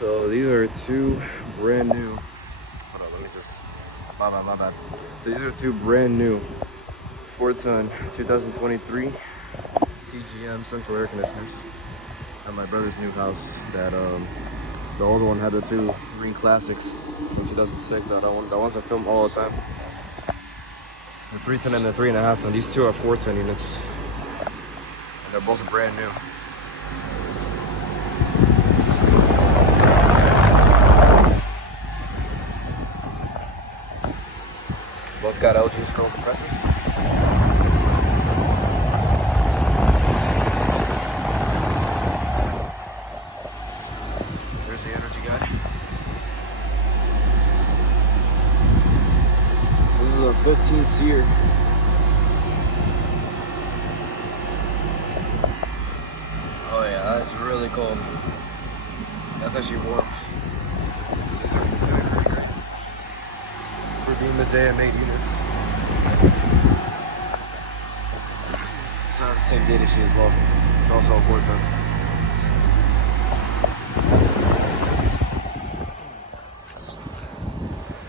So these are two brand new. Hold on, let me just. My bad. So these are two brand new 4-ton 2023 TGM Central Air conditioners at my brother's new house. That the older one had the two green classics from 2006 that I film all the time. The 310 and the 3.5 ton. These two are 4-ton units, and they're both brand new. Both got LG scroll compressors. There's the energy guide. So this is a 15 seer. Oh yeah, that's really cold. That's actually warm. These are very great. For being the day I made units. It's not the same data sheet as well. It's also a 4-ton.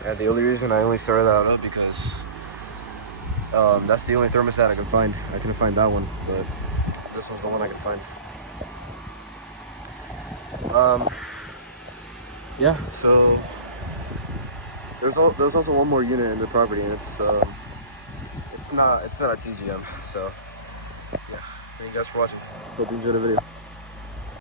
And the only reason I only started that up because that's the only thermostat I can find. I couldn't find that one, but this one's the one I can find. Yeah, so there's also one more unit in the property, and it's not a TGM. So yeah, thank you guys for watching. Hope you enjoyed the video.